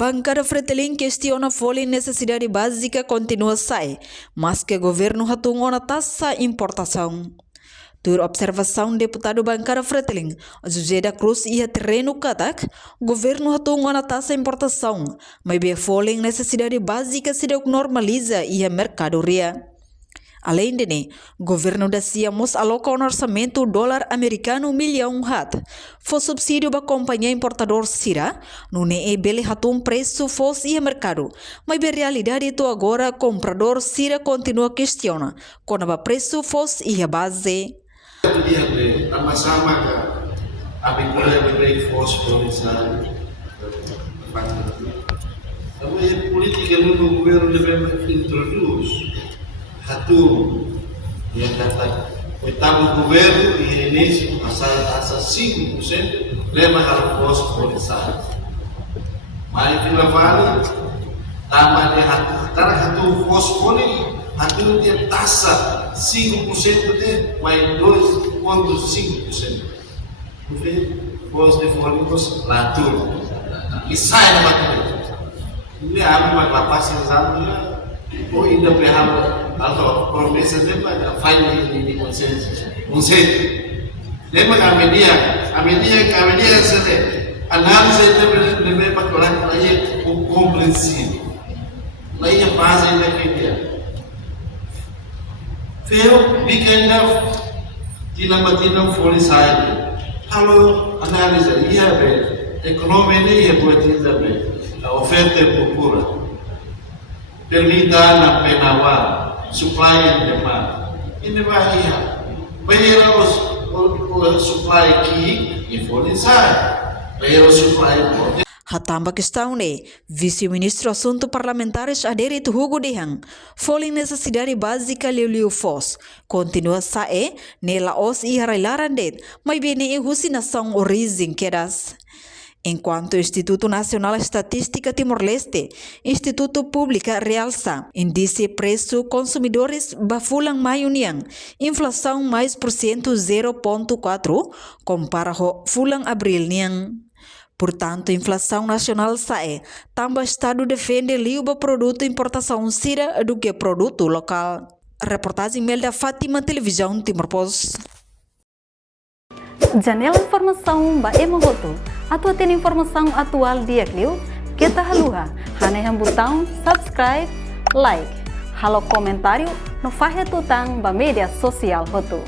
Bancada Fretilin questiona folha necessidade básica continua sai, mas que governo hatungona taxa importação. Tur observação deputado Bancada Fretilin, José da Cruz ia terreno katak, governo hatungona taxa importação, mas be folha necessidade básica se normaliza ia mercadoria. Além de governo da CIA mos aloca um orçamento dólar americano milhão hat. Foi subsídio para companhia importador Sira, não é bele hatum preço fosse e mercado. Mas a realidade itu agora comprador Sira continua questiona, quando a preço fosse e a base. Sama-sama a bigula fosse comissário. A política no governo deve introduz. Satu yang kata oitavo governo e início asa 5% leva ao posto policial. Mas que vale tambah de hatu posto poli hatu dia taxa 5% de mais 2,5%. Porque posto de fônicos latur e sai da matéria. Ini abu maklapas yang satu o ainda berrava a promessa de falha de consenso. Lembra que a medida se análise deve para aí o compreensível. Aí a base da ideia. Feo bikinda tinam folha sai. Kalau análise ia ver economia ia buat também a oferta e procura. Permita na penawa supply and demand. Ini bahaya. Bayar o supply aqui e fornecer. Bayar o supply importe. Hatamba questão vice-ministro assunto parlamentares aderido Hugo Dehang, folha necessidade básica Liu Foz, continua sae nela os e harailarandet, mas bene e husinação origem quedas. Enquanto Instituto Nacional Estatística Timor-Leste, Instituto Pública realça, índice preço consumidores bafulang mayuniang, inflação mais por cento 0,4, compara ho fulang abril niang. Portanto, inflação nacional sae, também Estado defende liuba produto importação sira do que produto local. Reportagem Melda Fátima, Televisão Timor-Post. Janela informação ba emogoto. Atau tem informação atual dia kliu, kita haluha, haneham botão subscribe, like, halo comentário no fahe tutang ba media sosial hotu.